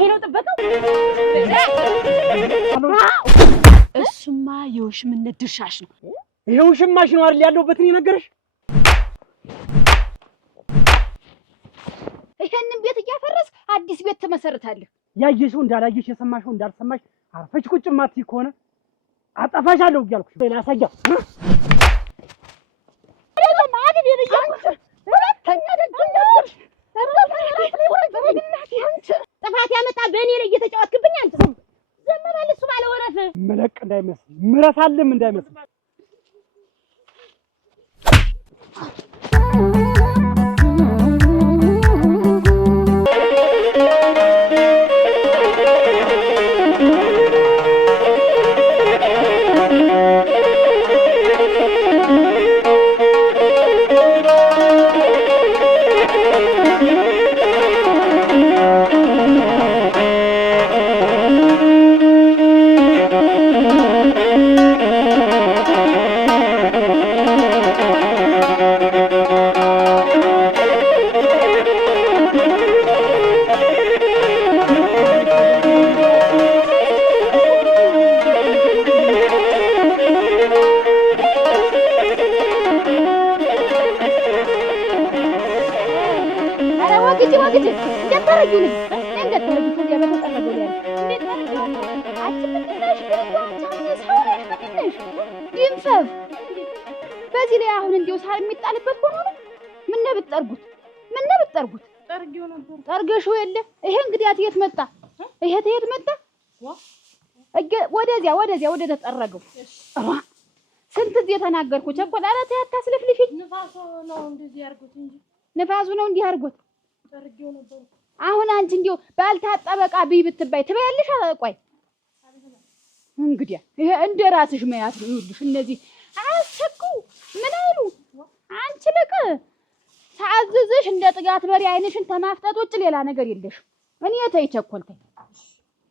ይሄ ነው ጥበቃው። እሱማ የውሽምነት ድርሻሽ ነው። ይሄው ሽማሽ ነው አይደል ያለውበትን የነገረሽ? ይሄንን ቤት እያፈረስክ አዲስ ቤት ትመሰርታለህ። ያየሽው እንዳላየሽ የሰማሽው እንዳልሰማሽ አርፈሽ ቁጭ ማትይ ከሆነ አጠፋሻለሁ እያልኩሽ ሌላ አሳያ ጥፋት ያመጣ በእኔ ላይ እየተጫወትክብኝ አንተ ዝም በል። እሱ ባለ ወረፍ መለቅ እንዳይመስል ምረሳልም እንዳይመስል በዚህ ላይ አሁን እንዲው ሳር የሚጣልበት ሆኖ ነው። ምን ብትጠርጉት ጠርጊው ነበር ጠርገሽው የለ። ይሄ እንግዲህ አትየት መጣ። ይሄ ተየት መጣ። ወደዚያ ወደ ተጠረገው ስንት ጊዜ ተናገርኩ። ቸኮል ኧረ ተይ አታስለፍልፊ። ንፋሱ ነው እንዲህ አድርጎት ጠርጊው ነበር። አሁን አንቺ እንዲው ባልታጠበቃ ብይ ብትባይ ትበያለሽ። ቆይ እንግዲህ ይሄ እንደ ራስሽ መያት ነው። ይኸውልሽ እነዚህ አያስቸኩ ምን አይሉ አንቺ ልቅ ታዘዝሽ እንደ ጥጋት በሪ አይንሽን ተማፍጠጥ ውጭ ሌላ ነገር የለሽ። እኔ ተይ ቸኮል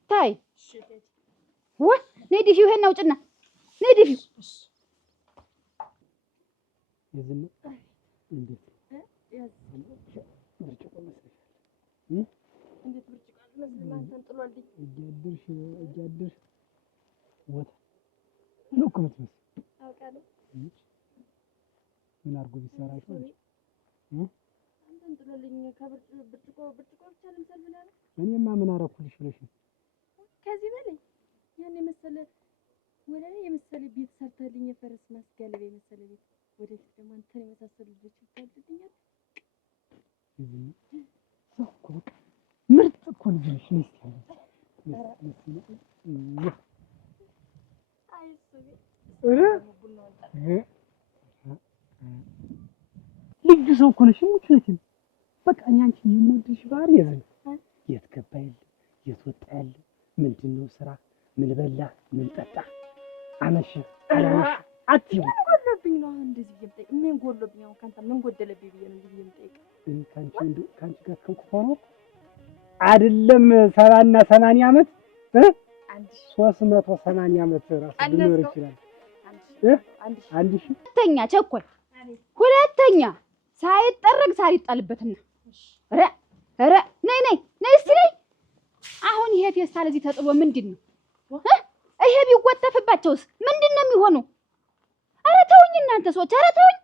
ተይ ነይ ድፊው። ይሄን አውጭና ነይ ድፊው። ይዝም እንዴት እንዴት ብርጭቃል መስል አንተን ጥሏልኝ እያድርሽ ወጣ ነው እኮ የምትመስል አውቃለሁ። ምን አድርጎ ቢሰራሽ ነው አንተን ጥሏልኝ። ከብርጭቆ ብቻ ልምሰል ብላ ነው። እኔማ ምን አደረኩልሽ ብለሽ ነው? ከዚህ በላይ ያን የመሰለ ወለኔ የመሰለ ቤት ሰርተልኝ የፈረስ ማስጋለብ የመሰለ ቤት ወደፊት ደግሞ አንተን የመሳሰሉ ልጆች ይታልልኛል። ምርጥ እኮ ልጅ ነሽ። ልዩ ሰው እኮ ነሽ። ሙችነችን በቃ እኔ አንቺን የምወድሽ ባህሪ የዘን የት ገባ የለ የት ወጣ ያለ ምንድነው ስራ ምን በላ ምን ጠጣ አመሸ አላመሸ አትይው ጎሎብኝ ነው እንደዚህ ይምጠይቅ። ምን ጎሎብኝ ነው? ካንተ ምን ጎደለብኝ ብዬ ነው እንደዚህ ይምጠይቅ። ካንቺ ጋር ከንኩ ነው አይደለም 70 እና 80 ዓመት 380 ዓመት ራስ ሊኖር ይችላል። አንድ ሺህ ሁለተኛ ቸኮል ሁለተኛ ሳይጠረግ ሳይጣልበትና ኧረ ነይ እስቲ ነይ። አሁን ይሄ ፌስታል እዚህ ተጥሎ ምንድነው? ይሄ ቢወጠፍባቸውስ ምንድነው የሚሆነው? ኧረ ተውኝ እናንተ ሰዎች፣ ኧረ ተውኝ።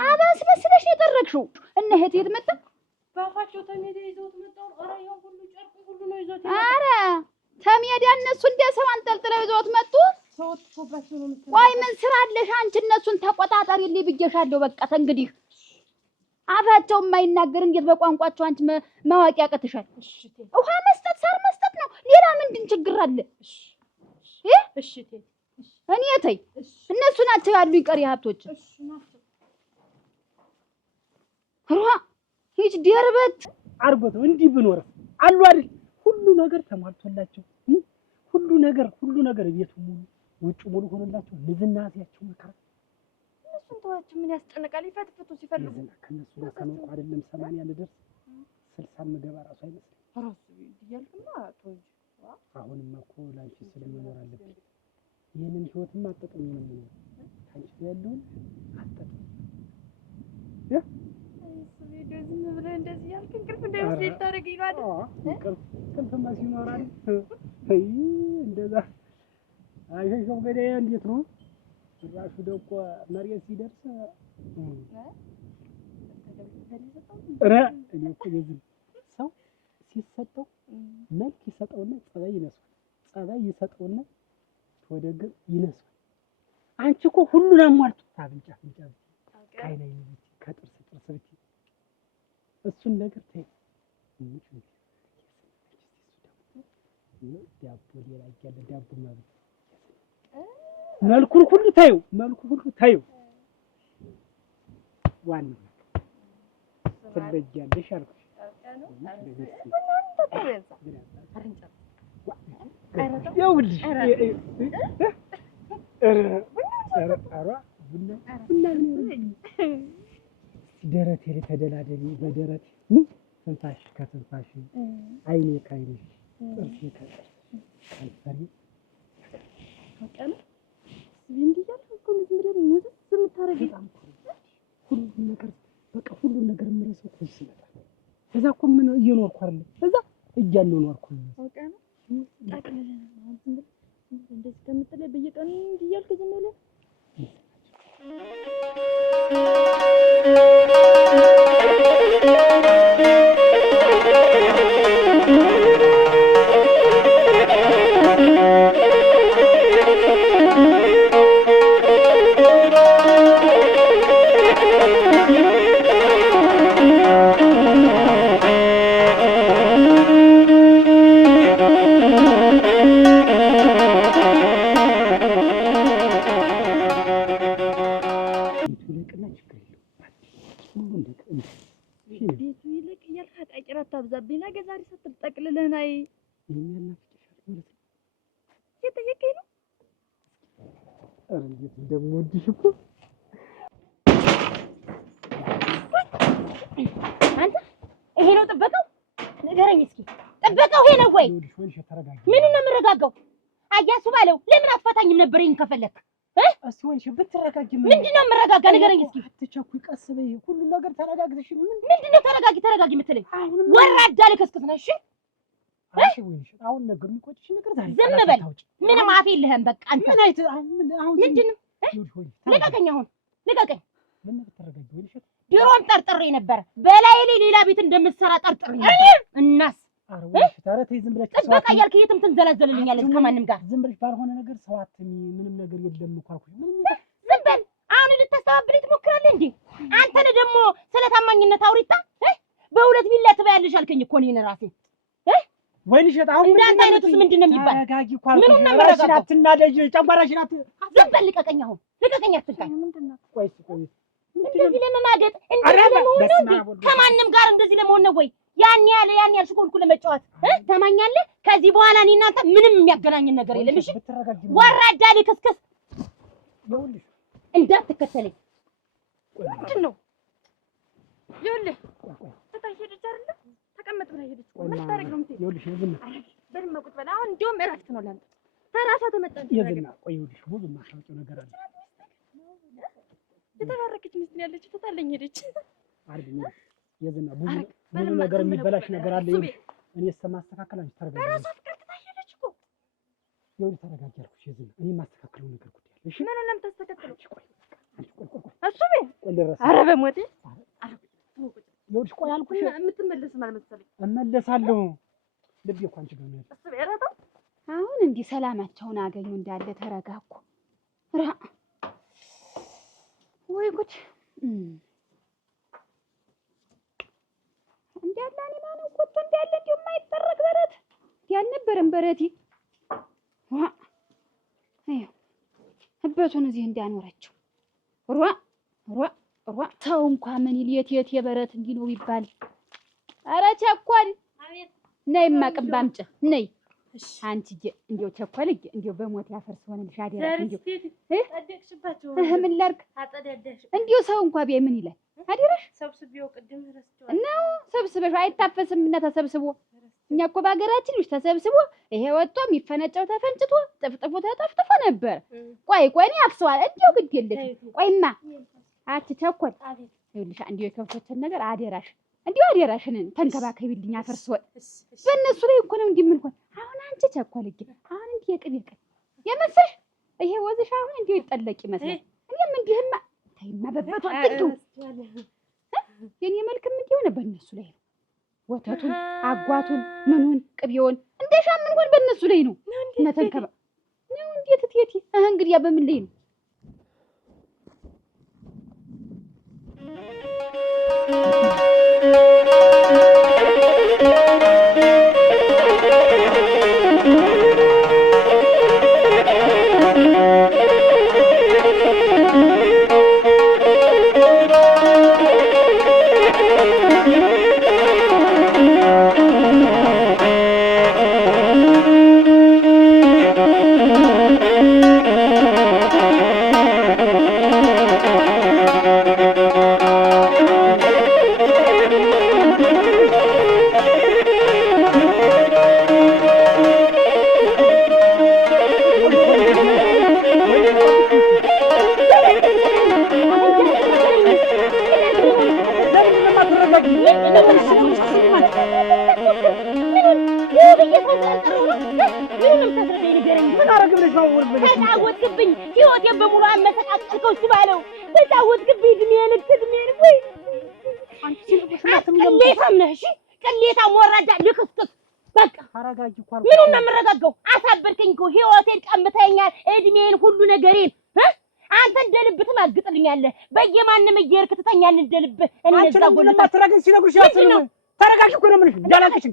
አባስ መስለሽ ነው የጠረግሽው። እነ እህት የት መጣ? ባፋቸው ተሜዳ ይዘውት መጣው። ኧረ ይሄን ሁሉ ጨርቅ ሁሉ ነው ይዘውት። ኧረ ተሜዳ እነሱ እንደ ሰው አንጠልጥለው ይዘውት መጡ። ሰውትፎባቸው ነው መሰለኝ። ቆይ ምን ስራ አለሽ አንቺ? እነሱን ተቆጣጣሪልኝ ብዬሻለሁ። በቃ እንግዲህ አፋቸው የማይናገር እንዴት በቋንቋቸው አንቺ ማዋቂ ያቀትሻል? ውሃ መስጠት ሳር መስጠት ነው። ሌላ ምንድን ችግር አለ? እሺ እኔ ተይ እነሱ ናቸው ያሉኝ ቀሪ ሀብቶች። ሂጅ ደርበት አርጎት እንዲህ ብኖር አሉ አይደል? ሁሉ ነገር ተሟልቶላቸው ሁሉ ነገር ቤቱ ሙሉ ውጭ ሙሉ ሆነላቸው። ንዝናዚያቸው መከራ እነሱን ተዋቸው። ምን ያስጨንቃል? ይፈትፍቱ ሲፈልጉ ከነሱ ጋር ከኖርኩ አይደለም 80 ልደርስ 60 ምገባ ራሱ አይመስልም። ራሱ ይያልኩማ ተወኝ። አሁንማ እኮ ላንቺ ስለመኖር አለብኝ። ይሄንን ህይወትማ አጥጥም ነው የሚሆነው። ታንቺ ያለውን አጥጥም ዝም ብለህ እንደዚህ እንቅልፍ እንዳይወስድ ታረጊኝ ነው አይደል? እንቅልፍማ ሲኖራል እንደዛ አይሸሸው ገዳይ እንዴት ነው ራሱ ደቆ መሬት ሲደርስ እኔ እኮ የዚህ ሰው ሲሰጠው መልክ ይሰጠውና ጸባይ ይነሳል፣ ጸባይ ይሰጠውና ወደ ግብ ይነሳል። አንቺ እኮ ሁሉን አሟልቶ አፍንጫ ከዓይን ከጥርስ ብቻ እሱን ነገር ተይ። ዳቦ ሌላ እያለ ዳቦ ማለት መልኩን ሁሉ ታዩ፣ መልኩ ሁሉ ታዩ። ዋናው ትበጃለሽ አልኩሽ። ይኸውልሽ ደረቴ ላይ ተደላደሊ በደረቴ ትንፋሽ ከትንፋሽ አይኔ ከአይንሽ ጥርሴ ከጥርስ ከንፈሬ ሁሉን ነገር የምረሳው እኮ ሲመጣ እዛ እኮ ምን እየኖርኩ አይደለም እዛ እያልኖርኩ ነው። እንደዚህ ከምትለይ በየቀኑ እንዲህ እያልክ ዝም ብለህ አታብዛብኝ። ነገ ዛሬ ስትጠቅልልህ ናይ እየጠየቀኝ ነው። ኧረ እንዴት እንደምወድሽ እኮ አንተ። ይሄ ነው ጥበቃው? ንገረኝ እስኪ ጥበቃው ይሄ ነው ወይ? ምን ነው የምረጋጋው? አያሱ ባለው ለምን አትፈታኝም ነበር? ይሄን ከፈለክ እስቲ ወንሽ ብትረጋጊ ምንድን ነው የምረጋጋ? ንገረኝ እስኪ። አትቸኩይ፣ ቀስ በይ። ሁሉ ነገር ተረጋግተሽ ምንድን ነው ተረጋጊ የምትለኝ? ወራዳ ልክስክስ ነሽ። እሺ ወንሽ አሁን ነገር የሚቆጭሽ ነገር ዛሬ ዝም በል። ምንም አፍ የለህም። በቃ አንተ ምን አይተ አሁን ምንድን ነው? ልቀቀኝ፣ አሁን ልቀቀኝ። ምን ብትረጋጊ ወንሽ? ድሮም ጠርጥሬ ነበር በላይ ላይ ሌላ ቤት እንደምትሰራ ጠርጥሬ ነበር። እናስ ኧረ ወንሽ ታረተ ዝም ብለሽ ጥበቃ እያልክ የትም ትንዘላዘልልኛለች ከማንም ጋር። ዝም ብለሽ ባልሆነ ነገር ሰው አትሚ። ምንም ነገር የለም እኮ አልኩሽ። ዝም በል። አሁን ልታስተባብለኝ ትሞክራለህ እንዴ? አንተን ደግሞ ስለ ታማኝነት አውሪታ በሁለት ቢላ ትበያለሽ አልከኝ እኮ እኔን ራሴ ወይንሽ አሁን እንዳንተ አይነቱስ ምንድን ነው የሚባል? ተረጋጊ እኮ አልኩሽ። ምኑን ነው የምረጋጋው? አትናደጂ፣ ጨጓራሽን ዝም በል። ልቀቀኝ፣ አሁን ልቀቀኝ፣ አትልካኝ። ምንድን ነው? ቆይ እንደዚህ ለመማገጥ እንደዚህ ለመሆን ነው እንዴ? ከማንም ጋር እንደዚህ ለመሆን ነው ወይ? ያን ያህል ሽኩልኩል ለመጫወት ተማኛለህ? ከዚህ በኋላ እኔ እናንተ ምንም የሚያገናኝን ነገር የለም። እሺ ወራዳ ልክስክስ ይኸውልሽ፣ እንዳትከተለኝ። ምንድን ነው ይኸውልህ፣ ተታይ ሄደች አይደል? ተቀመጥ ብላ ሄደች። ምን ታረግ ነው የምትሄድ? ይኸውልሽ ዝም በልማ ቁጭ በል። አሁን እንደውም እረፍት ነው ለአንተ። ተራሳ ተመጣን ይዘና ቆይ፣ ይኸውልሽ ብዙ ማሻውጭው ነገር አለ። የተባረከች ሚስት ነው ያለችው። ተታለኝ ሄደች አይደል? የዝና ብዙ ነገር የሚበላሽ ነገር አለ። እኔ እስከማስተካከል አንቺ ተረጋጊ። ራሷ ፍቅር ትታየለች እኮ። ይኸውልሽ ተረጋጊ አልኩሽ። የዝና እኔ የማስተካከለው ነገር ጉዳይ አለ። እሺ ምን ነው የምታስተካክለው? ቆይ እሱ ቆይ ልረሳ። ኧረ በሞቴ ይኸውልሽ ቆይ አልኩሽ። የምትመለስ ማለት መሰለኝ። እመለሳለሁ። ልቤ እኮ አንቺ ጋር ነው ያለው። እሱ በረታው። አሁን እንዲህ ሰላማቸውን አገኙ እንዳለ ተረጋጉ። ወይ ጉድ! እንዳለ እኔ ማነው ቆጥቶ እንዳለ እንደው የማይጠረቅ በረት ያልነበረም በረቴ አዩ ህበቱን እዚህ እንዳኖረችው ተው እንኳን ምን ይል የት የበረት እንዲህ ነው ቢባል። ኧረ ቸኮል ነይማ ቅባምጭ ነይ። አንቺ እንደው ቸኮል እንደው በሞት ያፈርስ ሆነልሽ አደረሽ። እንደው ታደቅሽባቸው ምን ላድርግ? አጠዳዳሽ እንደው ሰው እንኳን ቢያይ ምን ይላል? አደረሽ ሰብስቤው ቅድም ረስቼው ነው። ሰብስበሽ አይታፈስም እና ተሰብስቦ እኛ እኮ በሀገራችን ልጅ ተሰብስቦ ይሄ ወጥቶ የሚፈነጨው ተፈንጭቶ ጥፍጥፉ ተጠፍጥፎ ነበር። ቆይ እኔ አፍሰዋል። እንደው ግድ የለሽ ቆይማ አትቸኮል። ይኸውልሽ እንደው የከብቶችን ነገር አደራሽ እንዲሁ አደራሽን ተንከባከቢልኝ። አፈርሶት በእነሱ ላይ እኮ ነው እንዲህ የምንሆን። አሁን አንቺ ቸኮልኝ። አሁን እንዲህ የቅቤ ቀን የመሰልሽ ይሄ ወዝሽ አሁን እንዲሁ ይጠለቅ ይመስላል። እኔም እንዲህማ ተይማ በበቷ አትዱ የኔ መልክም እንዲህ ሆነ በእነሱ ላይ ነው። ወተቱን አጓቱን ምኑን ቅቤውን እንደሻ ምን ሆን በእነሱ ላይ ነው። ነተንከባ ነው እንዴት ትቴቲ እንግዲህ ያ በምን ላይ ነው? ተጫወትክብኝ ህይወቴን በሙሉ አመሰቃቀልከው ሲባለው ተጫወትክብኝ እድሜ ልክ ወይ አንቺ ቅሌታም ነህ። እሺ ቅሌታም ወራዳ ልክስክስ በቃ አረጋጊ እኮ ምኑን ነው የምረጋጋው? አሳበድከኝ እኮ ህይወቴን ቀምተኸኛል፣ እድሜን ሁሉ ነገሬን አንተ እንደልብህ ትማግጥልኛለህ። በየማንም እየሄድክ ትተኛለህ እንደልብህ። እነዛ ሁሉማ ተረጋጊ ሲነግሩሽ ያስልም ተረጋጊ እኮ ነው የምልሽ። እንዳላልኩሽ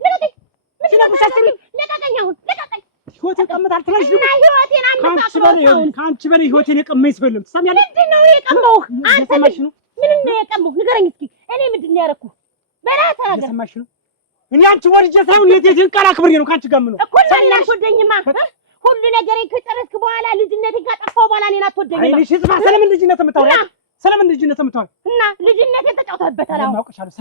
ሲነግሩሽ ያስልም ለቀቀኝ፣ አሁን ለቀቀኝ። ህይወቴን ቀምታል ትላለሽ ደግሞ ህይወቴን አመጣጣው ከአንቺ በላይ ህይወቴን የቀመኝ ሰው የለም። ትሰሚያለሽ? ምንድን ነው የቀመውህ አንተ? ምንም ነው የቀመውህ? ንገረኝ እስኪ። እኔ ምንድን ነው ያደረኩህ? በላት ተናገር። እየሰማሽ ነው? እኔ አንቺ ወልጄ ሳይሆን የቴቴን ቃል አክብሬ ነው ከአንቺ ጋር የምለው። እኮ ለምን አትወደኝማ? ሁሉ ነገሬን ከጨረስክ በኋላ ልጅነቴን ካጠፋሁ በኋላ እኔን አትወደኝማ? አይልሽ ዝም። ስለምን ልጅነት የምታወሪው? ስለምን ልጅነት የምታወሪው? እና ልጅነቴን ተጫውተህበታል። አሁን አውቅሻለሁ።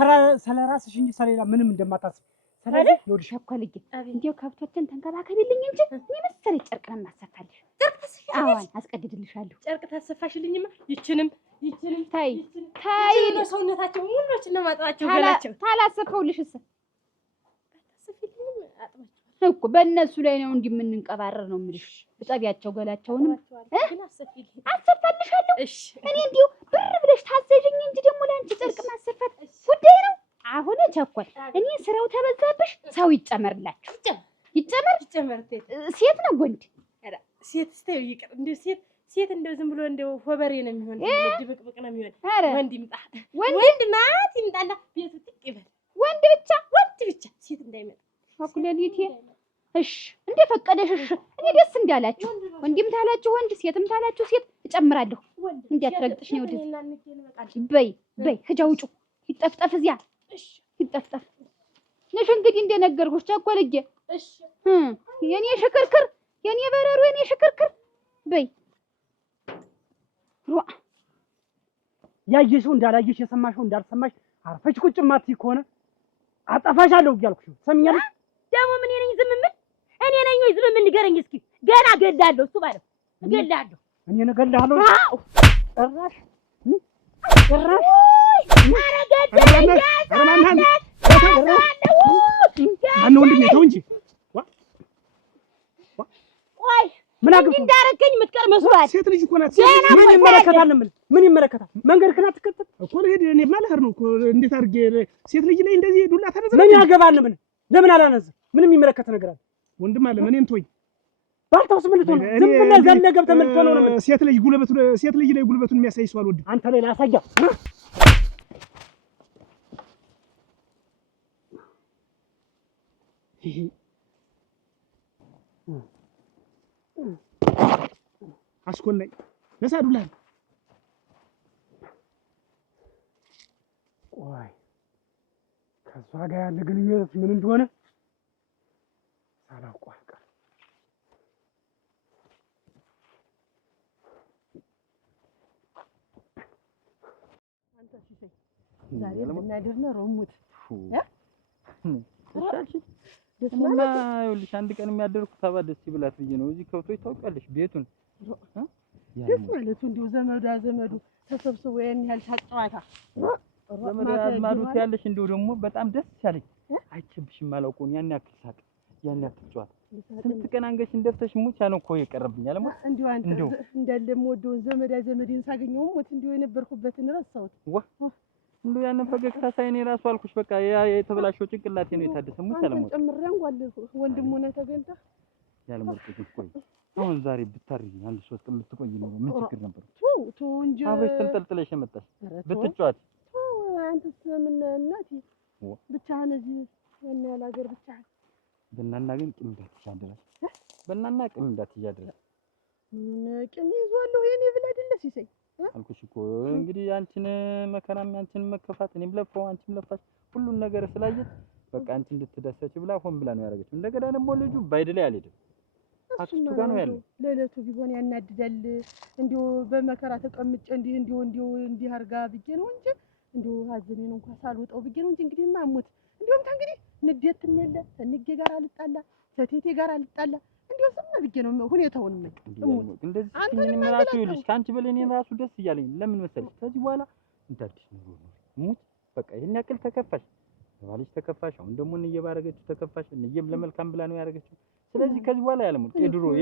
ስለራስሽ እንጂ ስለሌላ ምንም እንደማታስብ። ስለዚህ ይኸውልሽ ቸኮልኝ እንዲያው ከብቶችን ተንከባከቢልኝ እንጂ እኔ መሰለኝ ጨርቅ ነው የማሰፋልሽ። ጨርቅ ታሰፋልሽ? አዎን አስቀድድልሻለሁ። ጨርቅ ታሰፋሽልኝማ? ይችንም ታይ ሰውነታቸው ሙሉዎች ነው ማጥባቸው ገላቸው ታላሰፈውልሽስ ታሰፊልኝም አጥባቸው እኮ በእነሱ ላይ ነው እንዲህ የምንንቀባረር ነው የምልሽ። ብጠቢያቸው ገላቸውንም ግን አሰፊልኝ አሰፋልሻለሁ። እሺ እኔ እንዲሁ ብር ብለሽ ታዘዥኝ እንጂ ደግሞ ለአንቺ ጨርቅ ማሰፋት ጉዳይ ነው። አሁን ቸኮል እኔ ስራው ተበዛብሽ። ሰው ይጨመርላችሁ። ይጨመር ሴት ነው ወንድ? ሴት ስተው ይቅር። እንደ ሴት እንደው ዝም ብሎ እንደው ሆበሬ ነው የሚሆን፣ ድብቅብቅ ነው የሚሆን። ወንድ ይምጣ፣ ወንድ ናት ይምጣና ቤቱ ጥቅ ይበል። ወንድ ብቻ ሴት እንዳይመጣ አኩለሊቴ። እሺ እንደፈቀደሽ። እሺ እኔ ደስ እንዳላችሁ፣ ወንድም ታላችሁ ወንድ፣ ሴትም ታላችሁ ሴት እጨምራለሁ። እንዲያትረግጥሽ ነው ወደዚህ በይ ሂጂ አውጩ። ይጠፍጠፍ እዚያ ይጠፍጠፍ ነሽ። እንግዲህ እንደነገርኩሽ ቸኮልዬ። እሺ የኔ ሽክርክር የኔ በረሩ የኔ ሽክርክር በይ። ያየሽው እንዳላየሽ የሰማሽው እንዳልሰማሽ አርፈሽ ቁጭ ማትይ ከሆነ አጠፋሻለሁ እያልኩሽ ነው። ሰምኛለሽ? ደግሞ ምን ነኝ ዝም ምን? እኔ ነኝ ወይ ዝም ምን? ንገረኝ እስኪ። ገና እገላለሁ። እሱ ማለት እገላለሁ። እኔ እገላለሁ? አዎ ጭራሽ ማነው ወንድሜ? ተው እንጂ ቆይ ምን እንዳረከኝ የምትቀር መስሏት። ሴት ልጅ እኮ ናት። ምን ይመለከታል? ምን ይመለከታል? መንገድ ከና ትከተል እኮ ልሄድ እኔ ማለህር ነው እኮ። እንዴት አድርጌ ሴት ልጅ ላይ እንደዚህ ዱላ ታነዘ? ምን ያገባል? ለምን አላነዘ? ምንም የሚመለከት ነገር አለ? ወንድም አለ እኔን ተወኝ። ባልታውስ ምን ልትሆን ዝም ብለህ ዘለ ገብተህ ምን ልትሆን ነው? ሴት ልጅ ላይ ጉልበቱን የሚያሳይ ሰው አልወድም። አንተ ላይ ላሳያ አስኮናኝ ለሳዱላ ቆይ ከሷ ጋር ያለ ግንኙነት ምን እንደሆነ ሳላውቀው አልቀርም። አንተ ሲሰይ ዛሬ ልናደር ነው ሮሙት ደስማ ይኸውልሽ አንድ ቀን የሚያደርኩት ታባ ደስ ይብላት ብዬ ነው። እዚህ ከብቶች ታውቂያለሽ ቤቱን ደስ ማለቱ እንደው ዘመዱ ተሰብስቦ ያን ያህል ታጫዋታ ዘመድ አዝማዱት ያለሽ እንደው ደግሞ በጣም ደስ ያለኝ አይችብሽም አላውቀውም ያን ያክል ሳቅ ያን ያክል ጨዋታ ስንት ቀን አንገሽ እንደፍተሽ ሙች ያለው እኮ ይቀርብኛል ማለት እንደው አንተ እንዳለ የምወደውን ዘመዴን ሳገኘው ሞት እንደው የነበርኩበትን ረሳሁት ዋ እንደው ያን ፈገግታ ሳይኔ ራሱ አልኩሽ በቃ ያ የተበላሸው ጭንቅላቴ ነው የታደሰ ሙች ያለሞት ጨምሬን ጓልኩ ወንድሙ ነው ተገንታ ያለሞት ቆይ አሁን ዛሬ ብታርኝ አንድ 3 ቀን ልትቆይ ነው ምን ችግር ነበር ቱ እንጂ አብረሽ ተንጠልጥለሽ መጣሽ ብትጫወት አንተስ ምን እናቴ ብቻህን እዚህ ያን ያህል ሀገር ብቻህን በእናና ግን ቂም እንዳትሻደረሽ በእናና ቂም እንዳትያደረሽ ምን ቂም ይዟለሁ የኔ ብላ አይደለ ሲሰይ አልኩሽ እኮ እንግዲህ አንቺን መከራም አንቺን መከፋት እኔም ለፋው አንቺም ለፋሽ ሁሉን ነገር ስላየት በቃ አንቺ እንድትደሰች ብላ ሆን ብላ ነው ያደረገችው እንደገና ደግሞ ልጁ ባይድላይ አልሄድም አክስቱ ጋር ነው ያለው ለለቱ ቢሆን ያናድዳል እንዲሁ በመከራ ተቀምጬ እንዲህ አርጋ ብዬ ነው እንጂ እንዲሁ ሀዘኔን እንኳን ሳልወጣው ብዬ ነው እንጂ እንግዲህ ማሙት እንዲሁም ታንግዲህ ንዴትም የለ ተንጌ ጋር አልጣላ ተቴቴ ጋር አልጣላ እንዲሁ ዝም ብዬ ነው ሁኔታውን እንደዚህ ሲኒም ራሱ ይልሽ ካንቺ በላይ እኔን ራሱ ደስ እያለኝ ለምን መሰለሽ ከዚህ በኋላ እንዳዲስ ነው ሙት በቃ ይሄን ያክል ተከፋሽ ባልሽ ተከፋሽ አሁን ደግሞ እየባረገችው ተከፋሽ እየም ለመልካም ብላ ነው ያረገችው ስለዚህ ከዚህ በኋላ ያለሙት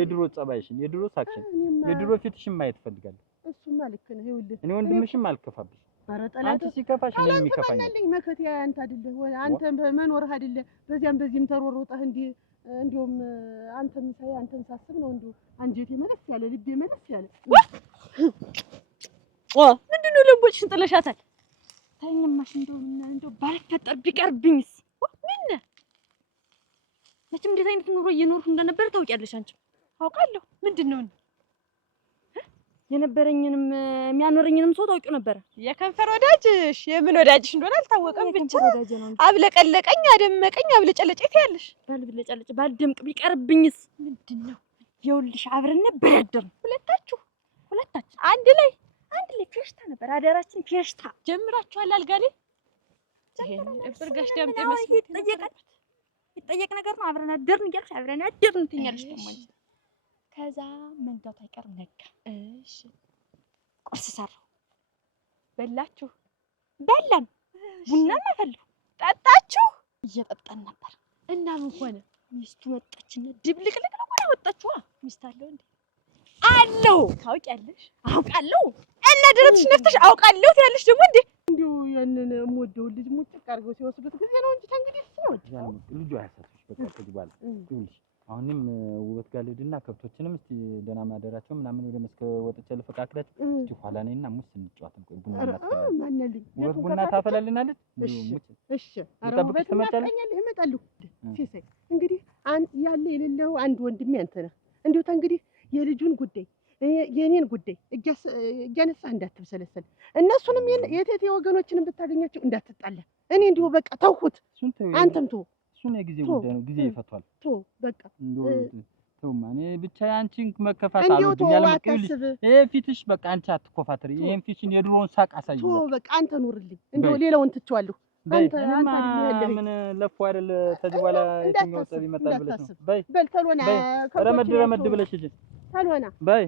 የድሮ ጸባይሽን የድሮ ሳክሽን የድሮ ፊትሽን ማየት ፈልጋለሁ እሱማ ልክ ነው ይኸውልህ እኔ ወንድምሽም አልከፋብሽ አንቺ ሲከፋሽ እኔ የሚከፋኝ መከቴ አንተ አይደለህ አንተ መኖርህ አይደለህ በዚህም ተሮሮጠህ እንዲሁም አንተን ሳስብ ነው እንዲሁ አንጀቴ መለስ ያለ ልቤ መለስ ያለ ምንድነው ልቦችሽን ጥለሻታል ታኝማሽ እንደው ባልፈጠር ቢቀርብኝስ ምን መቼም እንዴት አይነት ኑሮ እየኖርኩ እንደነበር ታውቂያለሽ አንቺ አውቃለሁ ምንድነው የነበረኝንም የሚያኖረኝንም ሰው ታውቂው ነበር የከንፈር ወዳጅሽ የምን ወዳጅሽ እንደሆነ አልታወቀም ብቻ አብለቀለቀኝ አደመቀኝ አብለጨለጨኝ ያለሽ ባልብለጨለጭ ባልደምቅ ቢቀርብኝስ ምንድነው ይኸውልሽ አብረን ነበር ያደርን ሁለታችን አንድ ላይ ፌሽታ ነበር አዳራችን ፌሽታ ጀምራችኋል አልጋ ላይ ፍርጋሽ ዳምጤ መስሎት ይጠየቅ ነገር ነው አብረን አደርን እያልሽ አብረን አደርን ትኛለሽ ደግሞ አንቺ ከዛ መንጋቱ አይቀር ነጋ እሺ ቁርስ ሰራው በላችሁ በላን ቡናም አፈሉ ጠጣችሁ እየጠጣን ነበር እና ምን ሆነ ሚስቱ መጣችና ድብልቅልቅ ነው ወጣችዋ ሚስት አለው እንዴ አለው ታውቂያለሽ አውቃለሁ እና ደረትሽ ነፍተሽ አውቃለሁ ያለሽ ደግሞ እንዴ እንዴው ያንን ሞደው ልጅ ሙጭ አድርገው ሲወስዱት ጊዜ ነው እንጂ ታንግዲህ ነው ልጁ አያሳስብሽ በቃ ከዚህ በኋላ ይኸውልሽ አሁንም ውበት ጋር ልሂድና ከብቶችንም እስቲ ደህና ማደራቸው ምናምን ወደ መስክ ወጥቼ ልፈቃክላት እስቲ ኋላ ነኝና ሙስ እንጫወት ቆይ ቡና ማነልኝ ውበት ቡና ታፈላልናለች እሺ ውበት ትመጣለች እመጣለሁ ሲሰይ እንግዲህ ያለ የሌለው አንድ ወንድሜ አንተ ነህ እንዴው ታንግዲህ የልጁን ጉዳይ የኔን ጉዳይ እያነሳ እንዳትብሰለሰል እነሱንም የቴቴ ወገኖችንም ብታገኛቸው እንዳትጣላ እኔ እንዲሁ በቃ ተውኩት አንተም ተው እሱን የጊዜ ጉዳይ ነው ጊዜ ይፈቷል ተው በቃ እንደው ተው ማኔ ብቻ አንቺን መከፋት አልወድም ያለምልሽ ይሄ ፊትሽ በቃ አንቺ አትኮፋትሪ ይሄን ፊትሽን የድሮውን ሳቅ አሳይኝ ተው በቃ አንተ ኑርልኝ እንደው ሌላውን ትቼዋለሁ አንተ ምን ለፉ አይደል ከዚህ በኋላ የትኛው ጠብ ይመጣል ብለሽ ነው በል ተሎና ረመድ ብለሽ እጂ ተሎና በይ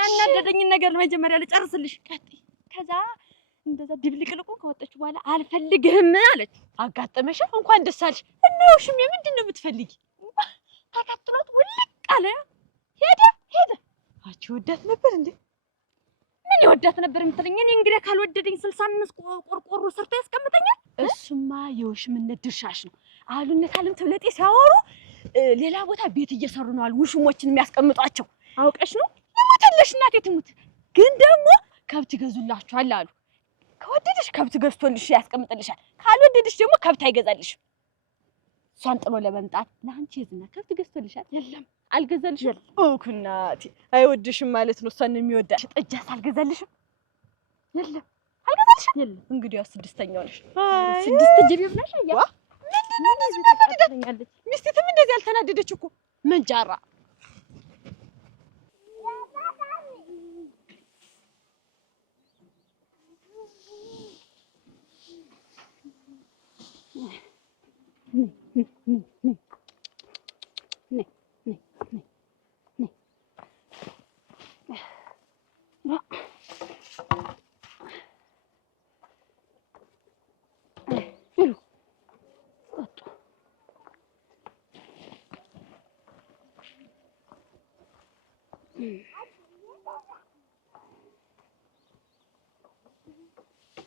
ያናደደኝን ነገር መጀመሪያ ልጨርስልሽ ከዛ እንደዛ ድብልቅልቁን ከወጣች በኋላ አልፈልግህም አለች አጋጠመሽ እንኳን ደስ አለሽ እና ውሽም ምንድነው የምትፈልጊ ተከትሎት ውልቅ አለ ሄደ አንቺ ወዳት ነበር እንዴ ምን ይወዳት ነበር የምትለኝ እኔ እንግዲህ ካልወደደኝ 65 ቆርቆሮ ሰርቶ ያስቀምጠኛል እሱማ የውሽምነት ድርሻሽ ነው አሉነት አለም ትብለጤ ሲያወሩ ሌላ ቦታ ቤት እየሰሩ ነው አሉ ውሽሞችን የሚያስቀምጧቸው አውቀሽ ነው ለሞተልሽ እናቴ ትሙት ግን ደግሞ ከብት ይገዙላችኋል አሉ ከወደድሽ ከብት ገዝቶልሽ ያስቀምጥልሻል ካልወደድሽ ደግሞ ከብት አይገዛልሽ እሷን ጥሎ ለመምጣት ለአንቺ የዝና ከብት ገዝቶልሻል የለም አልገዛልሽም ኦኩናቲ አይወድሽም ማለት ነው እሷን የሚወዳሽ ጠጃስ አልገዛልሽም የለም አልገዛልሽም የለም እንግዲህ 6ኛው ነሽ 6 ጀቢ ብለሽ አያ ምንድነው እንደዚህ ታደርጋለች ሚስቲትም እንደዚህ አልተናደደች እኮ መንጃራ Ne.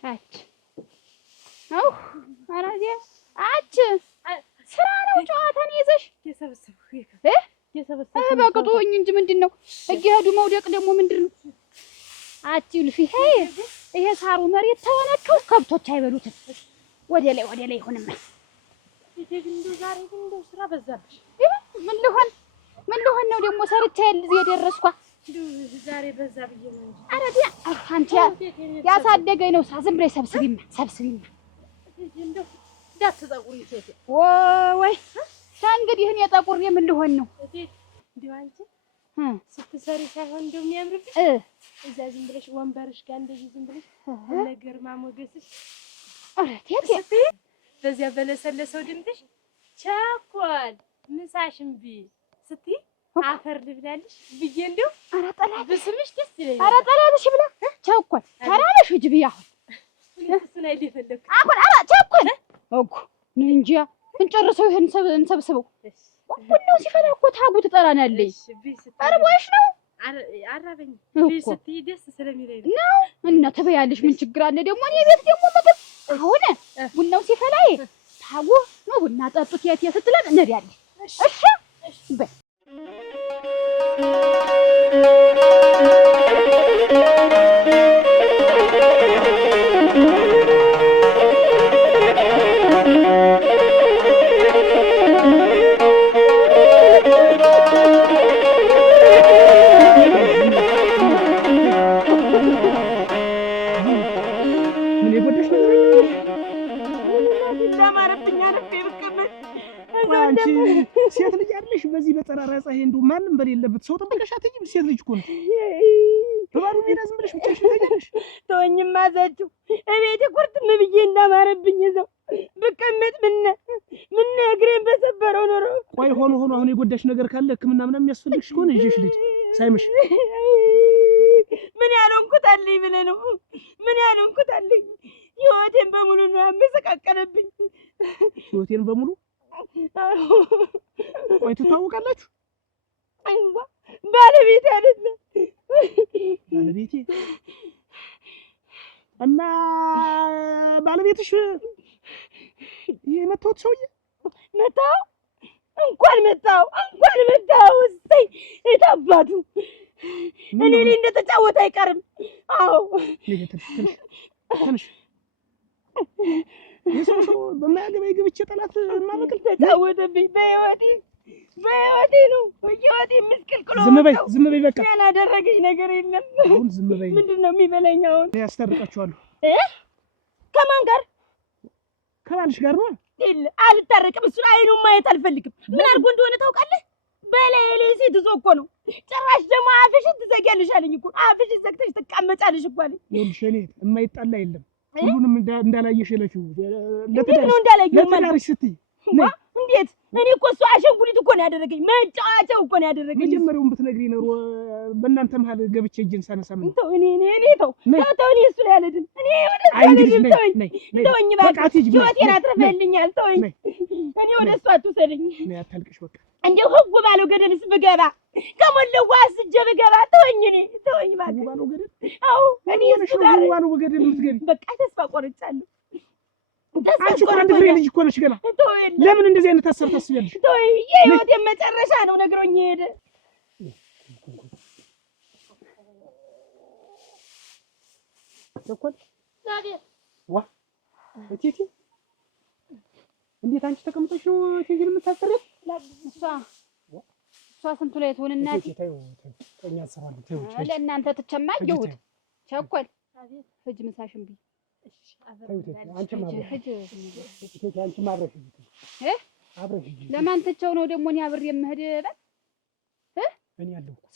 አች አው አራዲያ አች ስራ ነው ጨዋታን ይዘሽ የሰበሰብኩ በቅጦኝ እንጂ ምንድነው እየሄዱ መውደቅ ደግሞ ምንድነው? አች ልፊ ይሄ ሳሩ መሬት ተወነከው ከብቶች አይበሉትም። ወደ ላይ ይሁንማ። እንደው ዛሬ እንደው ስራ በዛብሽ። ምን ልሆን ነው ደግሞ ሰርቼ የደረስኳ ዛሬ በዛ ብዬ ነው እንጂ አረዲያ አንቺ ያሳደገኝ ነው። ዝም ብለሽ ሰብስቢማ እንደው እንዳትጠቁሪ ሴት ወይ እንግዲህ እኔ ጠቁሬ ምን ልሆን ነው? እንደው አንቺ ስትሰሪ ሳይሆን እንደው የሚያምርብሽ እዛ ዝም ብለሽ ወንበርሽ ጋር እንደዚህ ዝም ብለሽ ነገር ማሞገስሽ አረቴ በዚያ በለሰለሰው ድምፅሽ ቸኮል ምሳሽን ቢ ስትይ አፈር ልብላልሽ ብዬ እንደው ኧረ ጠላት ብስምሽ ደስ ይለኛል። ኧረ ጠላትሽ ብላ ቸኮል ተራበሽ ሂጂ አሁን እሱን አይደል የፈለግኩት አሁን ኧረ ቸኮል እኮ እንጂ እንጨርሰው ይሄን እንሰብስበው። ቡናው ሲፈላ እኮ ታጉ ትጠራናለች። አርቦሽ ነው አራበኝ ቢ ስትይ ደስ ስለሚለኝ ነው እና ትበያለሽ። ምን ችግር አለ ደግሞ እኔ ቤት ደግሞ ምግብ አሁን ቡናው ሲፈላ ታጉ ነው ቡና ጠጡት የት ስትለን እንሄዳለን። እሺ በይ ሴት ልጅ አይደለሽ? በዚህ በጠራራ ፀሐይ እንደው ማንም በሌለበት ሰው ጥበቃሽ አትይም? ሴት ልጅ እኮ ነው። በባዶ ሜዳ ዝም ብለሽ ብቻሽን ትሄጃለሽ? ተወኝማ አዛችሁ እቤቴ ቁርጥም ብዬ እንዳማረብኝ እዛው ብቀመጥ ምን እግሬን በሰበረው ኖሮ። ቆይ ሆኖ አሁን የጎዳሽ ነገር ካለ ሕክምና ምናምን የሚያስፈልግሽ ከሆነ ይዤሽ ልሂድ ሳይምሽ። ምን ያልሆንኩት አለኝ ብለህ ነው? ምን ያልሆንኩት አለኝ? ህይወቴን በሙሉ ነው ያመሰቃቀለብኝ። ህይወቴን በሙሉ ቆይ ትተዋወቃላችሁ? አይዋ ባለቤቴ አይደለም ባለቤቴ እና ባለቤትሽ የመታወት ሰውዬ መታው እንኳን መታው እሰይ እታባቱ እኔ እንደተጫወተ አይቀርም። አዎ ትንሽ የሰው በማያገባኝ ገብቼ ጠላት ማበቅል ተጫወተብኝ። በህይወቴ ነው ህይወቴ ምስቅልቅሎ። ዝም በይ በቃ። ያላደረገኝ ነገር የለም። አሁን ዝም በይ። ምንድን ነው የሚበላኝ አሁን? ያስታርቃችኋለሁ። ከማን ጋር? ከባልሽ ጋር ነው። አልታረቅም። እሱን አይኑን ማየት አልፈልግም። ምን አድርጎ እንደሆነ ታውቃለህ? በሌሌ ሴት ይዞ እኮ ነው። ጭራሽ ደግሞ አፍሽን ትዘጊያለሽ አለኝ እኮ። አፍሽን ዘግተሽ ትቀመጫለሽ እኮ አለኝ። ይኸውልሽ እኔ የማይጣላ የለም። ሁሉንም እንዳላየሽ ለሽው ለትዳርሽ ስትይ እንዴት? እኔ እኮ እሱ አሸንጉሊት እኮ ነው ያደረገኝ። መጫወቻው እኮ ነው ያደረገኝ። መጀመሪያውን ብትነግሪኝ ኖሮ በእናንተ መሀል ገብቼ እጄን ሳነሳ ምን ተው። እኔ እሱ ላይ አልሄድም። እኔ ተወኝ እባክህ። ህይወቴን አትርፈህልኛል። ተወኝ። እኔ ወደ እሱ አትውሰደኝ። አታልቅሽ በቃ። እንደው ህጉ ባለው ገደልስ ብገባ ከሞላው ዋስጄ ብገባ ተወኝ እባክህ። ህጉ ባለው ገደል? አዎ እኔ እሱ ጋር ህጉ ባለው ገደል የምትገቢ? በቃ ተስፋ ቆርጫለሁ። አንቺ እኮ አንድ ፍሬ ልጅ እኮ ነሽ ገና። ለምን እንደዚህ አይነት ሀሳብ ታስቢያለሽ? ተወኝ። የህይወቴን መጨረሻ ነው ነግሮኝ ሄደ። ቸኮል ዋ እቴቴ፣ እንዴት አንቺ ተቀምጠሽ ነው እቴቴን የምታስጠሪያት? እሷ ስንቱ ላይ ትሆን እናቴ። ተኛ ሰራሉ ተው ለእናንተ ትቸማየሁት። ቸኮል ሂጂ ምሳሽን ብይ። ለማን ትቼው ነው ደግሞ እኔ አብሬ የምሄድ?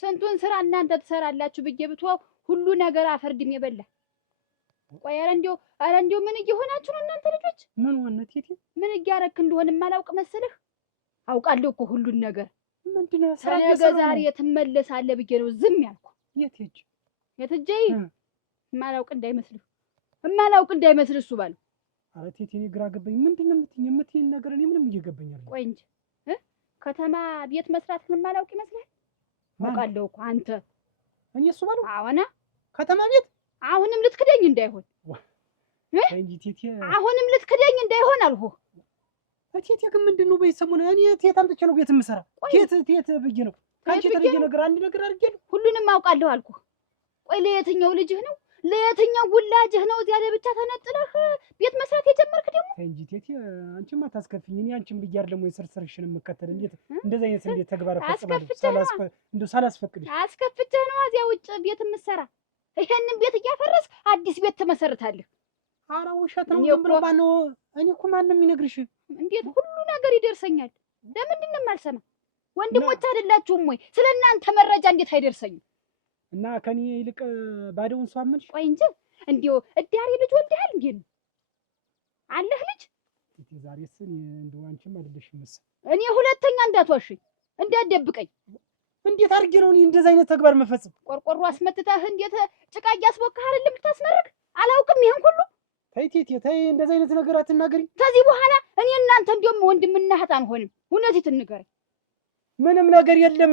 ስንቱን ስራ እናንተ ትሰራላችሁ ብዬ ብትወው ሁሉ ነገር አፈርድም የበላ። ቆይ ኧረ እንደው ምን እየሆናችሁ ነው እናንተ ልጆች? ምን ሆነ ቴቴ? ምን እያረክ እንደሆነ የማላውቅ መሰለህ? አውቃለሁ እኮ ሁሉን ነገር። ምንድነው ነገ ዛሬ ትመለሳለህ ብዬ ነው ዝም ያልኩ። የት ሂጅ የማላውቅ እንዳይመስልህ እሱ ባለው። ኧረ ቴቴ እኔ ግራ ገባኝ። ምንድነው የምትይኝ ነገር? እኔ ምንም እየገባኝ አይደለም። ቆይ እንጂ ከተማ ቤት መስራትን የማላውቅ ይመስልሃል? አውቃለሁ እኮ አንተ። እኔ እሱ ባለው? አዎና ከተማ ቤት አሁንም ልትክደኝ እንዳይሆን። እንጂ ቴቴ አሁንም ልትክደኝ እንዳይሆን አልኩህ። ቴቴ ግን ምንድን ነው በይሰሙን እኔ ቴት አምጥቼ ነው ቤት የምሰራ ቴት ብዬ ነው ካንቺ የተለየ ነገር አንድ ነገር አድርጌልህ ሁሉንም አውቃለሁ አልኩህ። ቆይ ለየትኛው ልጅህ ነው ለየትኛው ውላጅህ ነው እዚያ ላይ ብቻ ተነጥለህ ቤት መስራት የጀመርክ? ደግሞ እንጂ ቴቴ አንቺማ ታስከፍኝ። እኔ አንቺን ብዬ አይደለም ወይ ስርስርሽን የምከተል? እንዴት እንደዛ አይነት እንዴት ተግባር ፈጽማለሁ ሳላስፈቅድሽ? አስከፍተህ ነው እዚያ ውጭ ቤት የምትሰራ? ይሄንን ቤት እያፈረስክ አዲስ ቤት ትመሰርታለህ? ኧረ ውሸት ነው። ዝም ብሎ ማነው? እኔ እኮ ማንም የሚነግርሽ? እንዴት ሁሉ ነገር ይደርሰኛል? ለምንድን ነው የማልሰማ? ወንድሞች አይደላችሁም ወይ? ስለእናንተ መረጃ እንዴት አይደርሰኝም? እና ከኔ ይልቅ ባዶውን ሰው አመንሽ? ቆይ እንጂ እንዲሁ እዳሪ ልጅ ወልደሃል እንዴ? አለህ ልጅ? ዛሬስ እንደው አንቺም አይደለሽም መሰል። እኔ ሁለተኛ እንዳትዋሽኝ እንዳትደብቀኝ። እንዴት አድርጌ ነው እኔ እንደዛ አይነት ተግባር መፈጸም? ቆርቆሮ አስመትተህ እንዴት ጭቃ እያስቦካህ አይደለም ልታስመርቅ? አላውቅም ይሄን ሁሉ። ተይ ቴቴ ተይ፣ እንደዛ አይነት ነገር አትናገሪ። ከዚህ በኋላ እኔ እናንተ እንደውም ወንድምና እህት አንሆንም። እውነቴን ንገረኝ። ምንም ነገር የለም።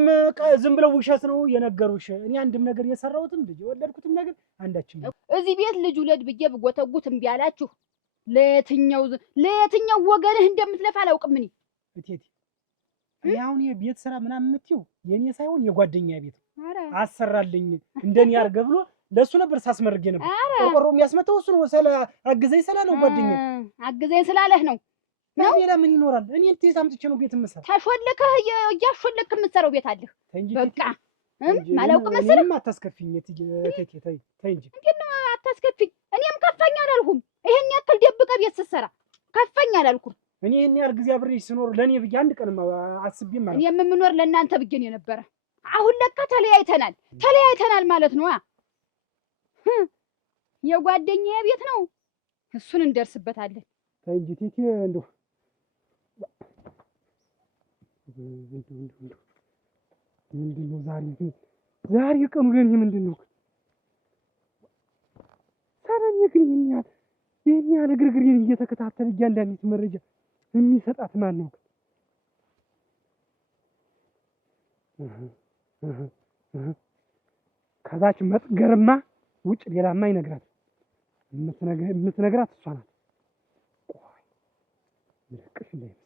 ዝም ብለው ውሸት ነው የነገሩሽ። እኔ አንድም ነገር የሰራሁትም ልጅ የወለድኩትም ነገር አንዳችም ነው። እዚህ ቤት ልጅ ውለድ ብዬ ብጎተጉት እምቢ አላችሁ። ለየትኛው ወገንህ እንደምትለፍ አላውቅም። እኔ እቴቴ እኔ አሁን የቤት ስራ ምናምን የምትይው የኔ ሳይሆን የጓደኛ ቤት አሰራልኝ እንደኔ አድርገህ ብሎ ለሱ ነበር ሳስመርጌ ነበር። ቆርቆሮ የሚያስመታው እሱ ነው። አግዘኝ ስላለው ጓደኛ አግዘኝ ስላለህ ነው። ሌላ ምን ይኖራል? እኔ እንትን አምጥቼ ነው ቤት የምሰራ። ተሾለከህ እያሾለክ የምትሰራው ቤት አለህ። በቃ ማላውቅ መሰለህ። አታስከፊኝ እቴቴ ተይ እንጂ። እንዴት ነው አታስከፊኝ? እኔም ከፋኝ አላልኩም። ይሄን ያክል ደብቀህ ቤት ስትሰራ ከፋኝ አላልኩም። እኔ ይሄን ያህል ጊዜ አብሬሽ ስኖር ለኔ ብዬ አንድ ቀን አስቤም ማለት እኔ የምኖር ለእናንተ ብዬ ነው የነበረ። አሁን ለካ ተለያይተናል ማለት ነው። የጓደኛዬ ቤት ነው፣ እሱን እንደርስበታለን። ተይ እንጂ ቴቴ እንደው ምንድን ነው ዛሬ ቀኑ ለኔ ምንድን ነው? ሰረን ግን ይሄን ያህል ግርግሬን እየተከታተለ እያንዳንዲት መረጃ የሚሰጣት ማን ነው? ከዛች መጥገርማ ውጭ ሌላማ ይነግራት የምትነግራት እሷ ናት። ቆይ ልቅሽ እንዳይመስልሽ።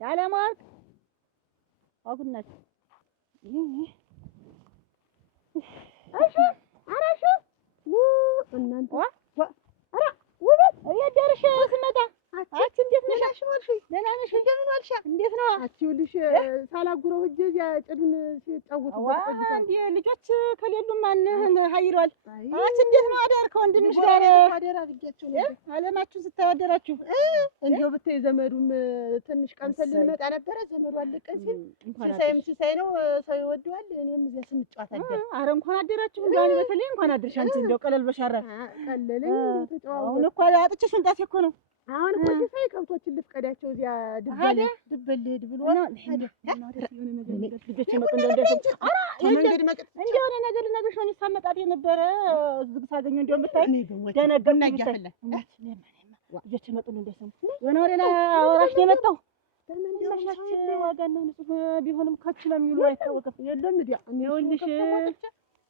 ያለማወቅ አጉናት አራሹ እናንተ እያደረሽ ስመጣ አንቺ እንዴት ነሽ? ደህና ነሽ? እንደምን ዋልሽ? እንዴት ነው? አትይውልሽ ሳላጉረው ሂጅ እዚያ ጭዱን ሲጫወቱበት ቆይተው እንዴ ልጆች ከሌሉ ማን ሀይሯል? አንቺ እንዴት ነው አዳር ከወንድምሽ ጋር አደራ ብያቸው ነበር። አለማችሁን ስታወደራችሁ እንዲያው ብታይ ዘመዱም ትንሽ ቀንሰል ልመጣ ነበረ። ዘመዱ አለቀ ሲል ሲሳይ ነው ሰው ይወደዋል። እኔም እዚያ ስንጫወት አደረ። ኧረ እንኳን አደራችሁ። እንደው በተለይ እንኳን አደርሽ አንቺ እንደው ቀለል በሻራ ቀለለኝ። ተጫዋው አሁን እኮ አጥቼሽ መምጣቴ እኮ ነው። አሁን እኮ ሲሳይ ከብቶችን ልፍቀዳቸው እዚያ ድበል ሄድ ብሎ ልጆች መጡ እንደሆነ ነገር ልነግርሽ ነው። ሳመጣት የነበረ ዝግ ሳገኘው እንደውም ብታይ ደነገጥኩ። ልጆች መጡ እንደሰሙ የሆነ ወሬ አወራሽ ነው የመጣው። ዋጋና ንጹህ ቢሆንም ከች ነው የሚሉ አይታወቅም። የለም እንዴ ይኸውልሽ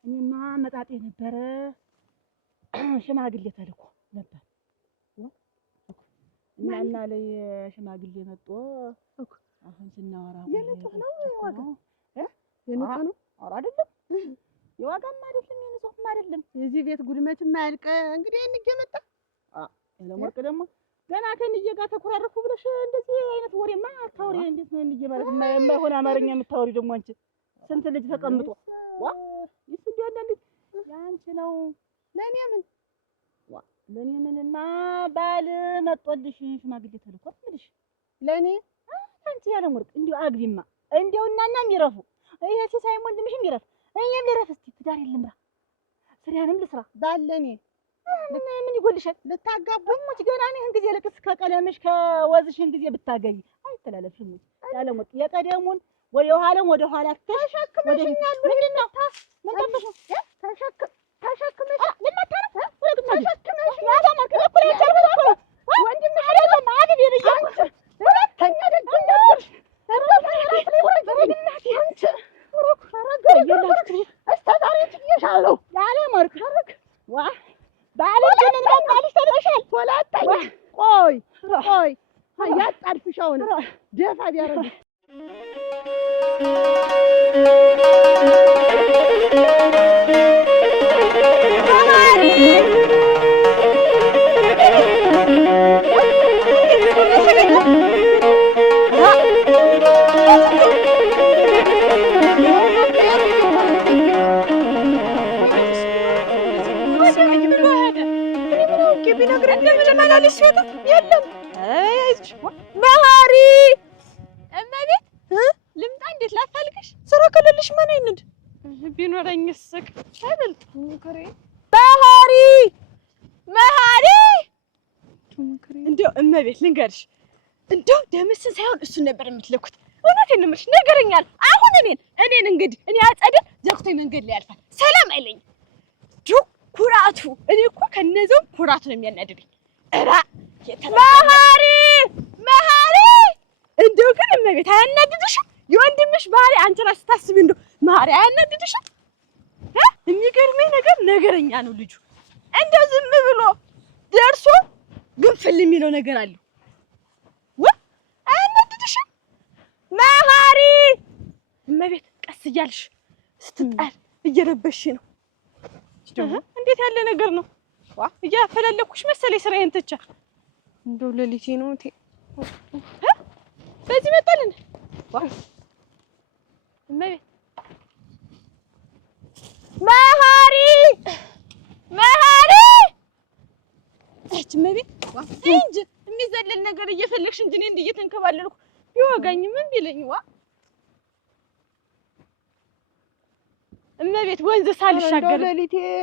እኔማ መጣጤ ነበረ ሽማግሌ ተልኮ ነበር እና ላይ ሽማግሌ መጥቶ አሁን ስናወራ የንጹህ ነው ዋጋ የንጹህ ነው። ኧረ አይደለም የዋጋም አይደለም የንጹህም አይደለም። የዚህ ቤት ጉድመት የማያልቅ እንግዲህ እንገመጣ ለሞርቅ ደግሞ ገና ከእንዬ ጋር ተኮራረፉ ብለሽ እንደዚህ አይነት ወሬማ አታውሪ። እንዴት ነው እንዬ ማለት የማይሆን አማርኛ የምታወሪ ደግሞ አንቺ? ስንት ልጅ ተቀምጦ ይስ እንዲሁ አንዳንዴ ያንቺ ነው ለእኔ ምን ለኔ ምንማ ባል መጥቶልሽ ሽማግሌ ተልኮ ምልሽ ለኔ አንቺ ያለ ወርቅ እንዲሁ አግቢማ እንዲሁ እናናም ይረፉ። ይሄ ሲሳይም ወንድምሽም ይረፍ እኔም ልረፍ። እስቲ ትዳር የለም ራ ስሪያንም ልስራ ባለኔ ምን ይጎልሻል? ልታጋቡኝ ሙች ገና ነህ ጊዜ ልቅስ ከቀለምሽ ከወዝሽን ጊዜ ብታገኝ አይተላለፍሽም። ያለ ወርቅ የቀደሙን ወደ ኋላም ወደ ኋላ ተሸክመሽኛል። ምንድን ነው መጣፈሽ ተሸክመሽ ልመታ ነው ተሸክመሽ ያለማክ ለኩል ይቻላል ወንድምሽ አይደለም አግብ ይብያንቺ ሁለተኛ ደግሞ እንደርሽ እያረጉ መሀሪ እመቤት ልምጣ? እንዴት ላፋልግሽ? ስራ ከሌለሽ ምን አይነድ ቢኖረኝስ አይበልጥ መሀሪ መሀሪ እንደው እመቤት ልንገርሽ፣ እንደው ደምስን ሳይሆን እሱን ነበር የምትለኩት። እውነቴን ነው የምልሽ፣ ነገረኛል። አሁን እኔን እንግዲህ እኔ አጸደ ዘግቶኝ መንገድ ላይ ያልፋል፣ ሰላም አይለኝም። ኩራቱ እኔ እኮ ከነዚያው ኩራቱ ነው የሚያናድደኝ። መሀሪ መሀሪ እንደው ግን እመቤት አያናድድሽም? የወንድምሽ ባህሪ አንቺ እራስሽ ስታስቢ እንደው መሀሪ አያናድድሽም? የሚገርመኝ ነገር ነገረኛ ነው ልጁ። እንደው ዝም ብሎ ደርሶ ግንፍል የሚለው ነገር አለው። አያናድድሽም? መሀሪ እመቤት ቀስ እያልሽ ስትጣል እየረበሽ ነው። እንዴት ያለ ነገር ነው? እያፈላለኩሽ መሰለኝ ስራዬን ትቼ። እንደው ሌሊቴ ነው እንዴ? በዚህ መጣልን እመቤት መሀሪ መሀሪ እች እመቤት እንጂ የሚዘለል ነገር እየፈለግሽ እንጂ እኔ እንዲህ እየተንከባለልኩ ቢወጋኝ ምን ቢለኝ እመቤት ወንዝ ሳልሻገር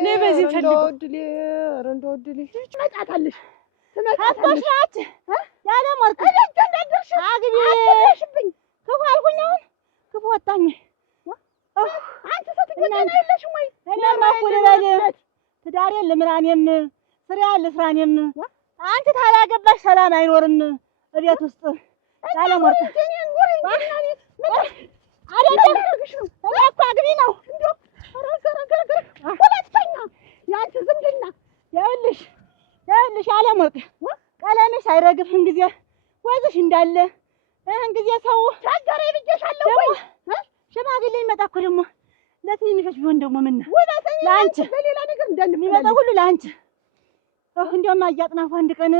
ነይ በዚህ ፈልጉ። እንደወድልኝ ትመጣታለሽ ትመጣታለሽ ያለ ማርክ እንደደርሽ አግቢ አትሽብኝ። ክፉ አልኩኝ። አሁን ክፉ ወጣኝ። አንቺ ስትገና የለሽም ወይ? እኔማ እኮ ልበል ትዳሬን ልምራኔም ስራዬን ልስራኔም አንቺ ታላገባሽ ሰላም አይኖርም እቤት ውስጥ ያለ ማርክ እኔ እኮ አግቢ ነው እንደው ሁለተኛ የአንቺ ዝምድና ይኸውልሽ አለም ወርቅ ቀለምሽ አይረግፍም ጊዜ ወዝሽ እንዳለ ይህን ጊዜ ሰው ቸገረኝ ብዬሻለሁ ወይ ሽማግሌ ይመጣ እኮ ደግሞ ለትንንሾች ቢሆን ደግሞ ምን ለአንቺ በሌላ ነገር የሚመጣ ሁሉ ለአንቺ እንደውም አያጥናፉ አንድ ቀን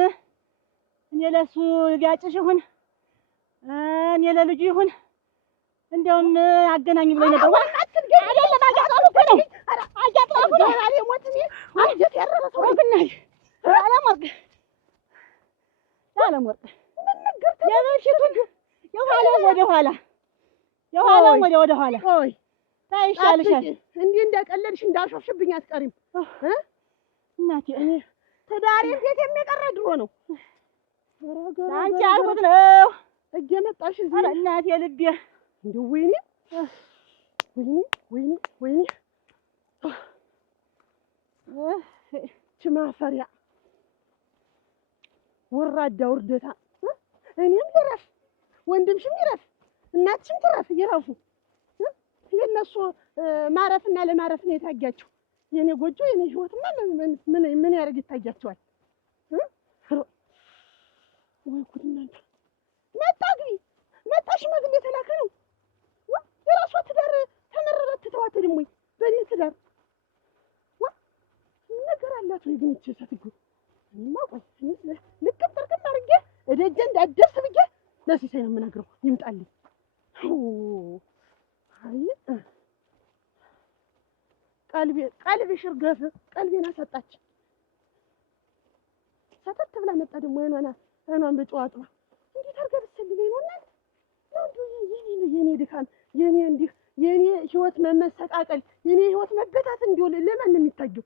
እኔ ለእሱ ሊያጭሽ ይሁን እኔ ለልጁ ይሁን እንደውም አገናኝ ብሎኝ ነበር። አይደለም አያጥናፉ እኮ ነው አያጥናፉ ነው ሞት አንጀት ያረረሰው ግናይ ያለም ወርቅ የበሽቱን የኋላውን ወደ ኋላ ኦይ ታይሻልሻል። እንዲህ እንደቀለድሽ እንዳሾፍሽብኝ አትቀሪም እናቴ። ትዳሬ ቤት የሚቀረ ድሮ ነው። አንቺ አልኩት ነው እየመጣሽ እዚህ እናቴ ልቤ እንደው ወይኔ ማፈሪያ ወራዳ ውርደታ። እኔም ልረፍ ወንድምሽም ይረፍ እናትሽም ትረፍ ይረፉ። የእነሱ ማረፍና ለማረፍ ነው የታያቸው። የኔ ጎጆ የኔ ህይወትማ ምን ያደርግ ይታያቸዋል? ወይ ጉድ እናንተ! መጣ ግቢ መጣ ሽማግሌ የተላከ ነው። የራሷ ትዳር ተመረረት ትተዋት ደግሞ በእኔ ትዳር ነገር አላት ወይ ግን? እቺ ሰትጉ እኔማ ቆይ ልቅም ጥርቅም አድርጌ እደጀ እንዳደርስ ብዬ ለሲሳይ ነው የምነግረው ይምጣልኝ። አይ ቀልብሽ እርገፍ ቀልቤን አሰጣች። ሰተት ብላ መጣ ደግሞ አይኗን በጨው አጥባ እንዴት አድርጋ ብትሰልለኝ ነው እናት ነው የኔ ድካም የኔ ህይወት መመሰቃቀል የኔ ህይወት መበታት እንዲውል ለማን ነው የሚታየው?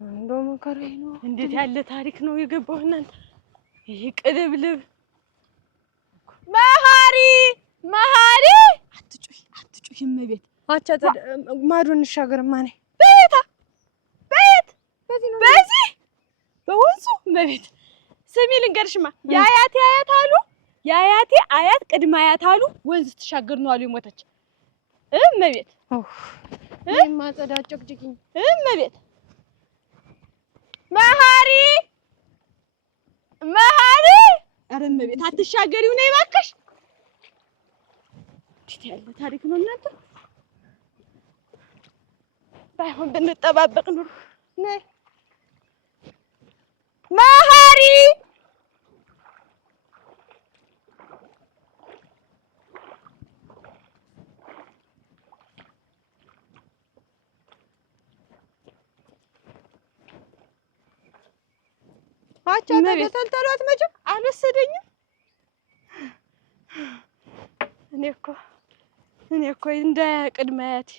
እንደው መከራዬ ነው። እንዴት ያለ ታሪክ ነው የገባው እናንተ! ይሄ ቅልብልብ መሀሪ አትጩሂ እመቤት አቻ ማዶ እንሻገርማ ነኝ። በየት በዚህ በወንዙ በቤት ስሚ ልንገርሽማ፣ የአያቴ አያት አሉ የአያቴ አያት ቅድመ አያት አሉ ወንዝ ትሻገር ነው አሉ የሞተች እመቤት። ማጸዳ ጨቅጭቂኝ እመቤት። መሀሪ ኧረ እመቤት አትሻገሪው ነይ እባክሽ። እንዴት ያለ ታሪክ ነው እናንተ! ባይሆን ብንጠባበቅ ኑሮ ነይ መሀሪ አቻ ተተልተሏት መቼም አልወሰደኝም። እኔ እኮ እንደ ቅድመ አያቴ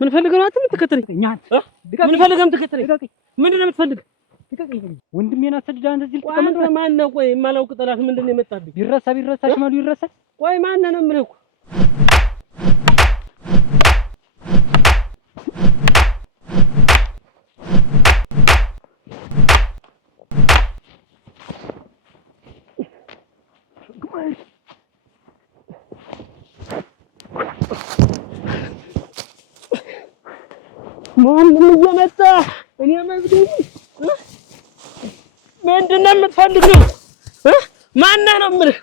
ምን ፈልገህ ነው አንተ የምትከተለኝ? ምን ፈልገህ ነው የምትከተለኝ? ምንድን ነው የምትፈልግ? ወንድሜን አሰድደህ እንደዚህ ልትቀመጥ ነው? ማን ነው? ቆይ የማላውቅ ጠላት ምንድን ነው የመጣብኝ? ቢረሳ ሽመሉ ይረሳል። ቆይ ማን ነው የምልህ እኮ ማንም እየመጣ እኔ መግደል ምንድን ነው የምትፈልገው? ማነህ ነው የምልህ?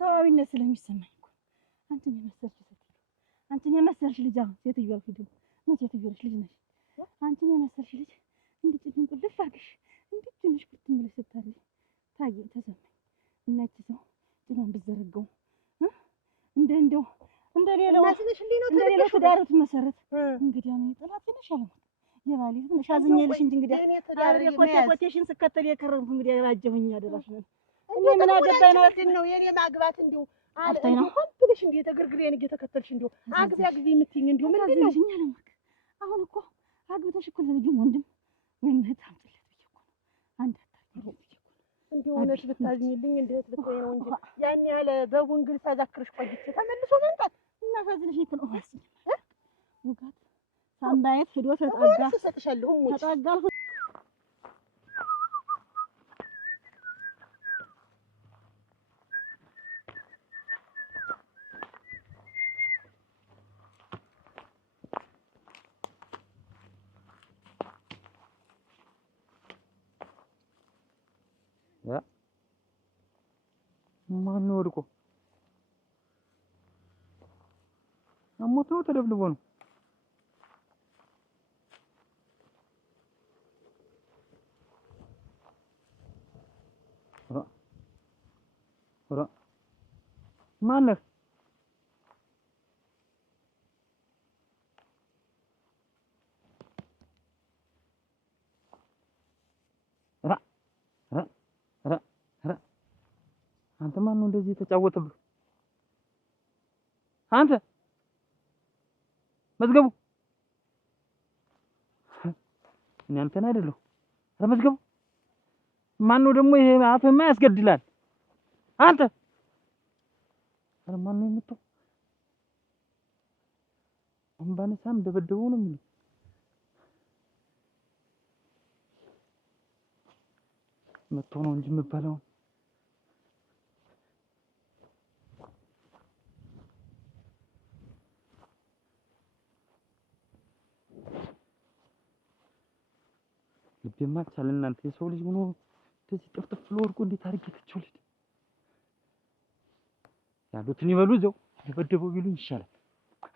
ሰዋዊነት ስለሚሰማኝ እኮ አንቺን የመሰልሽ ልጅ አሁን ሴትዮዋ ፊት ምን ሴትዮዋ ልጅ ነሽ? አንቺን የመሰልሽ ልጅ እንዴት እንግዲህ እኔ ጠላት ነሽ አለ የባሌ ትንሽ አዝኜልሽ እንጂ እንግዲህ አሬ ኮቴሽን ስከተል የከረምኩ እንግዲህ ያባጀሁኝ አደራሽ ነው። እኔ ምን አገባኝ ማለት ነው የኔ ማግባት እንዲሁ አልተኝ ነው ብለሽ እንዴ ተገርግሬን እየተከተልሽ እንዲሁ አግቢያ ግቢ የምትይኝ እንዲሁ ምንድን ነው? አሁን እኮ አግብተሽ እኮ ለልጁም ወንድም ወይም እህት አምጥለት ብዬሽ እኮ ነው። አንድ አታርጊ እንዲሁ ሆነሽ ብታዝኝልኝ እንደ እህት ልትሆኚ ነው እንጂ ያን ያህል በውንግል ሳዛክርሽ ቆይቼ ተመልሶ መምጣት እና ሳዝንሽ እኮ ነው ዋስ ውጋት ሳምባዬት ሄዶ ተጠጋ ሰጥሻለሁ ሙጭ ተጠጋ ማነው ወድቆ አሞት ነው ተደብልቦ ነው? ማነህ? አንተ ማን ነው እንደዚህ የተጫወተብህ? አንተ መዝገቡ እኔ አንተን አይደለሁ። ኧረ መዝገቡ ማን ነው ደግሞ ይሄ አፍህማ ያስገድላል። አንተ ኧረ ማን ነው የምትለው? አምባነሳም ደበደበው ነው የሚለው። መጥቶ ነው እንጂ የምባለው ልቤማ አልቻለ። እናንተ የሰው ልጅ ሆኖ እንደዚህ ጥፍጥፍ ብሎ ወድቆ እንዴት አድርጌ ትቼው ልሂድ? ያሉትን ይበሉ እዛው ደበደበው ቢሉኝ ይሻላል።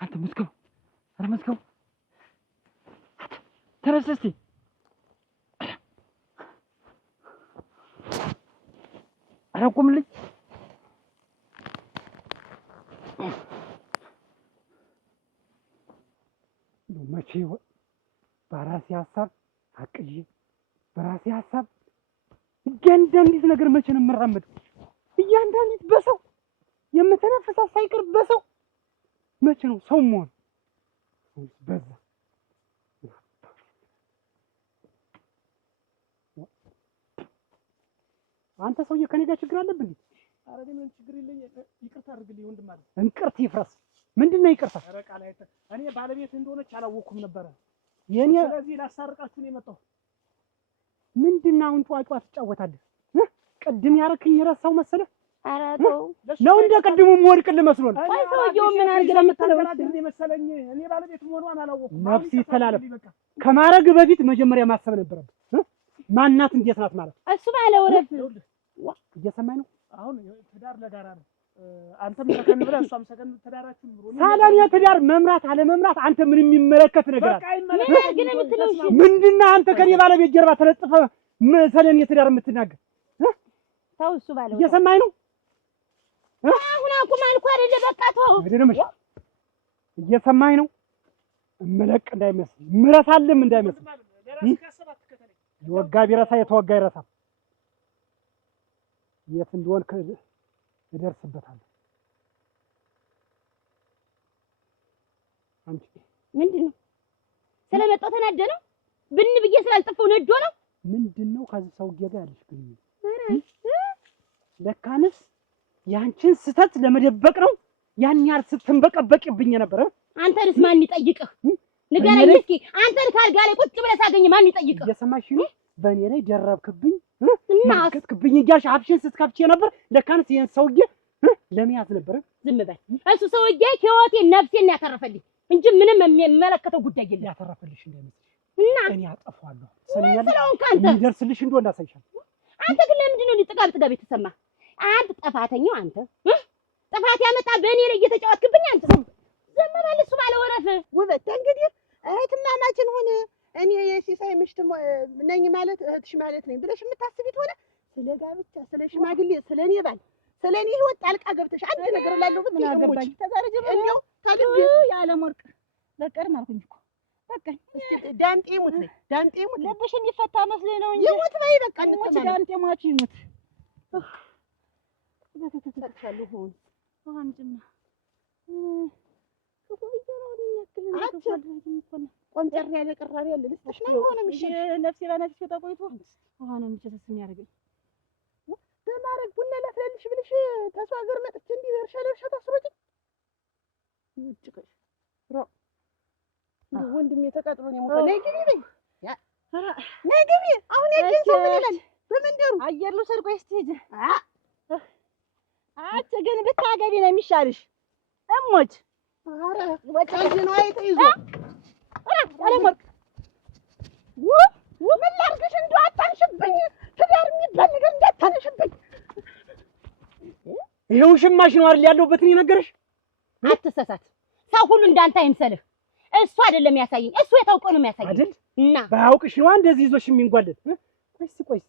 አንተ መዝገቡ፣ ኧረ መዝገቡ ተነስ እስኪ። ኧረ ቁምልኝ። መቼ በራሴ ሀሳብ አቅዬ በራሴ ሀሳብ እያንዳንዲት ነገር መቼ ነው የምራመደው? እያንዳንዲት በሰው የምተነፍሳት ሳይቀር በሰው መቼ ነው ሰው መሆን? በዛ አንተ ሰውዬ ከኔ ጋር ችግር አለብኝ? ኧረ እኔ ምን ችግር የለኝ። ይቅርታ አድርግልኝ ወንድም አለ። እንቅርት ይፍረስ። ምንድን ነው ይቅርታ? ኧረ ቃል አይተ እኔ ባለቤት እንደሆነች አላወኩም ነበረ። የኔ ስለዚህ ላስታርቃችሁ ነው የመጣው። ምንድን ነው አሁን ጨዋታ ትጫወታለህ? ቅድም ያረክኝ የረሳው መሰለህ? ኧረ ተው ነው እንደ ቅድሙ የምወድቅልህ መስሎ ነው። ቆይ ሰውዬው ምን አድርገህ ነው የምትለው? መሰለኝ እኔ ባለቤት መሆኗን አላወኩም። ነፍስ ይተላለፍ። ከማረግ በፊት መጀመሪያ ማሰብ ነበረብህ። ማናት እንዴት ናት ማለት እሱ ባለ ወረፍ እየሰማኝ ነው። አሁን ትዳር ለጋራ ነው። አንተም ሰከን ብለህ እሷም ሰከን ትዳራችሁ ኑሮ ሳላን የትዳር መምራት አለ መምራት አንተ ምን የሚመለከት ነገር አለ? ምን አድርገህ ነው የምትለው? እሺ ምንድነው አንተ ከኔ ባለቤት ጀርባ ተለጥፈህ ሰለን የትዳር የምትናገር? ተው እሱ ባለ ወረፍ እየሰማኝ ነው። አሁን አቁም አልኩህ አይደለ? በቃ ተው። አይደለም እየሰማኝ ነው። እመለቅ እንዳይመስል ምረሳልም እንዳይመስል የወጋ ቢረሳ የተወጋ ይረሳ። የት እንደሆን እደርስበታለሁ። አንቺ ምንድነው ስለመጣሁ ተናደ ነው? ብን ብዬ ስላልጠፋሁ ነዶ ነው? ምንድነው ከዚህ ሰውዬ ጋር ያለሽ ግንኙነት? ለካንስ ያንቺን ስተት ለመደበቅ ነው ያን ያህል ስትንበቀበቅብኝ ነበር። አንተንስ ማን ይጠይቅህ? ንገረኝ እስኪ። አንተን ካልጋ ላይ ቁጭ ብለህ ሳገኝ ማን ይጠይቅህ? እየሰማሽ ነው? በእኔ ላይ ደረብክብኝ እና አስከትክብኝ እያልሽ አፍሽን ስትከፍቺ ነበር። ለካንስ ይሄን ሰውዬ ለመያዝ ነበር። ዝም በል። እሱ ሰውዬ ህይወቴን ነፍሴን ያተረፈልኝ እንጂ ምንም የሚመለከተው ጉዳይ የለም። ያተረፈልሽ እንዳይመስልሽ እና እኔ አጠፋዋለሁ። ሰሚያለሽ? አንተ የሚደርስልሽ እንደው እንዳሳይሻል። አንተ ግን ለምንድን ነው ጥጋብ ጥጋብ የተሰማ? አንተ ጠፋተኛው አንተ ጥፋት ያመጣ በእኔ ላይ እየተጫወትክብኝ አንተ። ዝም በል። እሱ ባለ ወረፍ ውበት እንግዲህ እህትማማችን ሆነ እኔ የሲሳይ ምሽት ነኝ ማለት እህትሽ ማለት ነኝ ብለሽ የምታስቢት ሆነ ስለ ጋብቻ፣ ስለ ሽማግሌ፣ ስለ እኔ ባል፣ ስለ እኔ ህይወት ጣልቃ ገብተሽ አንድ ነገር ላለው ብትይ ምን አገባኝ? ተዛረጀ እንደው ታድግ የዓለም ወርቅ በቀር ማልኩኝ እኮ በቃ ዳምጤ ይሙት ነኝ ዳምጤ ይሙት ልብሽ የሚፈታ መስሎኝ ነው እንጂ ይሙት በይ በቃ ሞች ዳምጤ ሟቹ ይሙት ተተተተተሻለሁ ሆን አንቺማ ቆንጨር ያለ ቅራሪ ያለ ልስጥሽ ነው ሆነ ምሽ ነፍሴ በነፍሴ ተቆይቶ አሁን ምንጭስ የሚያደርገኝ በማረግ ቡና ላፍላልሽ ብልሽ ተሷ ሀገር መጥቼ እንዲህ በርሻ ለርሻ ታስሮጭ ይጭቀሽ ራ ወንድሜ ተቃጥሎ ነው የሞተው። ነይ ግቢ በይ ነይ ግቢ። አሁን ያችን ሰው ምን ይላል በመንደሩ አየር ልውሰድ። ቆይ እስኪ ሂጂ። አንቺ ግን ብታገቢ ነው የሚሻልሽ እሞች። ኧረ ወጫንጂ ነው አይተይዞ አለሞርቅ ምን ላድርግሽ? እንደው አታንሽብኝ። ትዳር የሚባል ነገር እንዳታነሽብኝ። ይኸው ሽማሽ ነው አይደል ያለሁበትን የነገረሽ። አትሰሳት። ሰው ሁሉ እንዳንተ አይምሰልህ። እሱ አይደለም ያሳየኝ፣ እሱ የታውቀው ነው የሚያሳየኝ አይደል? እና ባያውቅሽ ነው እንደዚህ ይዞሽ የሚንጓለል። ቆይስ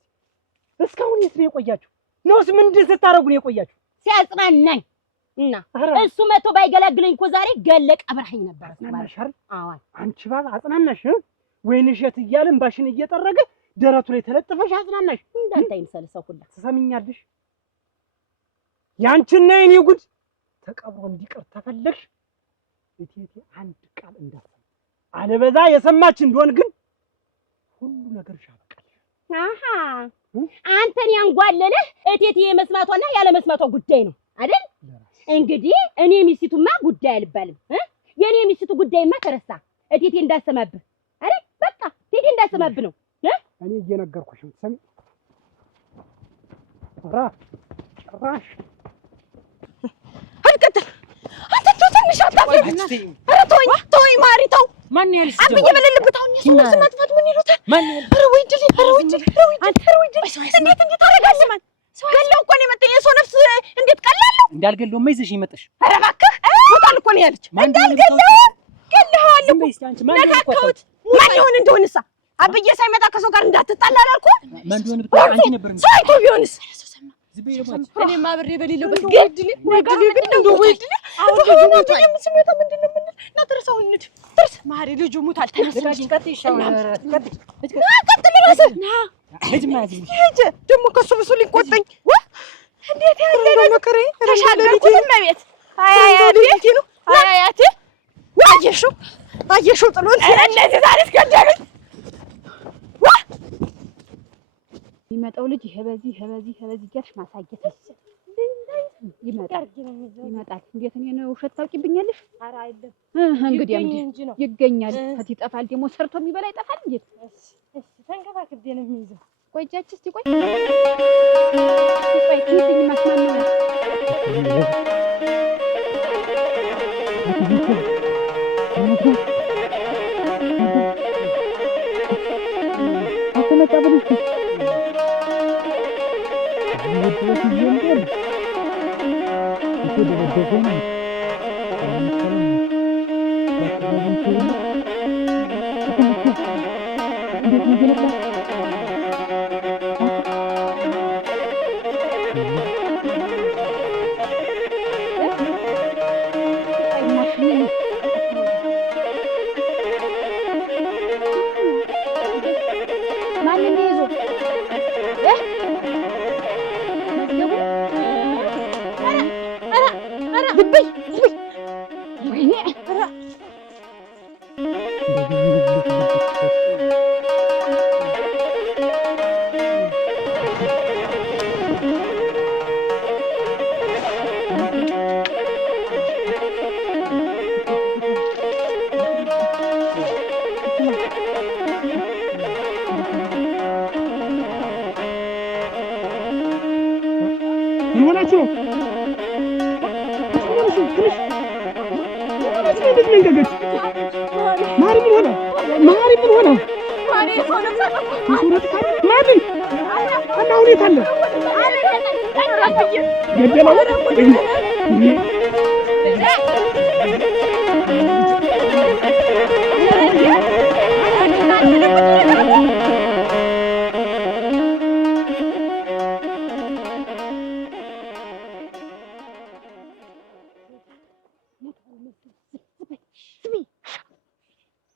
እስካሁን የት ነው የቆያችሁ? ነውስ ምንድን ስታረጉ ነው የቆያችሁ? ሲያጽናናኝ እና እሱ መቶ ባይገላግለኝ እኮ ዛሬ ገለ ቀብረኸኝ ነበር። አጽናናሽ አይደል? አዎ አንቺ ባል አጽናናሽ። ወይንሸት እያለ እምባሽን እየጠረገ ደረቱ ላይ ተለጥፈሽ አጽናናሽ። እንዳንተ አይምሰልህ ሰው ሁሉ። ትሰሚኛለሽ? ያንቺና የኔ ጉድ ተቀብሮ እንዲቀር ተፈለግሽ እቴቴ አንድ ቃል እንዳትሰማ። አለበዛ የሰማች እንደሆን ግን ሁሉ ነገር ሻበቃል። አሃ አንተን ያንጓለለህ እቴቴ የመስማቷና ያለ መስማቷ ጉዳይ ነው አይደል? እንግዲህ እኔ ሚስቱማ ጉዳይ አልባልም። የኔ ሚስቱ ጉዳይማ ተረሳ። እቴቴ እንዳሰማብህ አይደል? በቃ እቴቴ እንዳሰማብህ ነው። እኔ እየነገርኩሽ ነው። ትሰሚ ጭራሽ አልቀጥል አንተ ትንሽ አታፍር። ኧረ ተወኝ ማሪ ተው። ማን ያልሽ አብዬ በሌለበት አሁን የሰው ነፍስ ማጥፋት ምን ይሉታል? ኧረ ወይ ድል እንዴት ታደርጋለህ? ማን ገለው እኮ ነው የመጣኝ። የሰው ነፍስ እንዴት ቀላለሁ? እንዳልገለውማ ይዘሽ ይመጣሽ። ኧረ እባክህ ሞታል እኮ ነው ያለች። እንዳልገለው ገለኸዋለሁ እኮ ነካከውት። ማን ይሆን እንደሆንሳ አብዬ ሳይመጣ ከሰው ጋር እንዳትጣላ አላልኩህ? ማን ይሆን ብታይ አንቺ ነበር ሰው አይቶ ቢሆንስ? እኔማ አብሬ በሌለበት ወድልኝ ግን እንደው ወድልኝ አሁን ደግሞ የምስሜታ ምንድን ነው? ምን እና ተረሳው እንድ ተርስ ማሪ ልጁ ሙታል። ተነስ ቀጥል ራስህ ሂጅ። ደግሞ ከሱ ብሱ ሊቆጠኝ እንዴት ያለ መከሬ ተሻገርኩት። እመቤት አያያቴ ነው አያያቴ አየሽው ጥሎን እነዚህ ዛሬ እስከደሉኝ የሚመጣው ልጅ ይሄ በዚህ እያልሽ ማሳየት ይመጣል። እንዴት እኔን ውሸት ታውቂብኛለሽ? ኧረ አይደለም እንግዲህ ይገኛል። ከት ይጠፋል ደግሞ ሰርቶ የሚበላ ይጠፋል። እንዴት ተንከባክቤ ነው የሚይዘው። ቆይ እጃች እስቲ ቆይ ትይኝ ማስማን ነው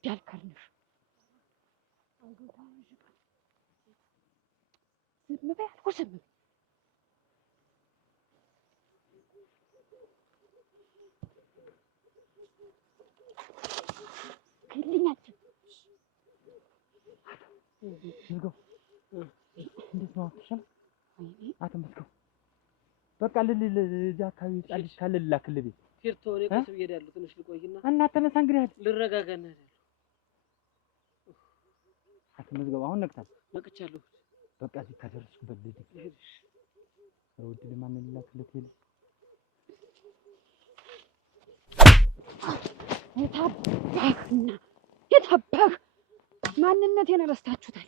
ያልከርንሽ ዝም በይ አልኩሽ ዝም በይ። ክልኛችን ዝጋው። እንዴት ነው አትሻል? አትመስከው በቃ እዚህ አካባቢ ጻድቅ ካለ ልላክልህ ቤት ቲርቶ እኔ ቀስ ብዬ እሄዳለሁ። ትንሽ ልቆይና እና ተነሳ እንግዲህ ልረጋጋና እሄዳለሁ። አትመዝገብ። አሁን ነቅታል ነቅቻለሁ። በቃ እዚህ ከደረስኩበት ልሂድ። ወድ ለማን ልላክለት ይል የታባህ ማንነቴን ረስታችሁታል።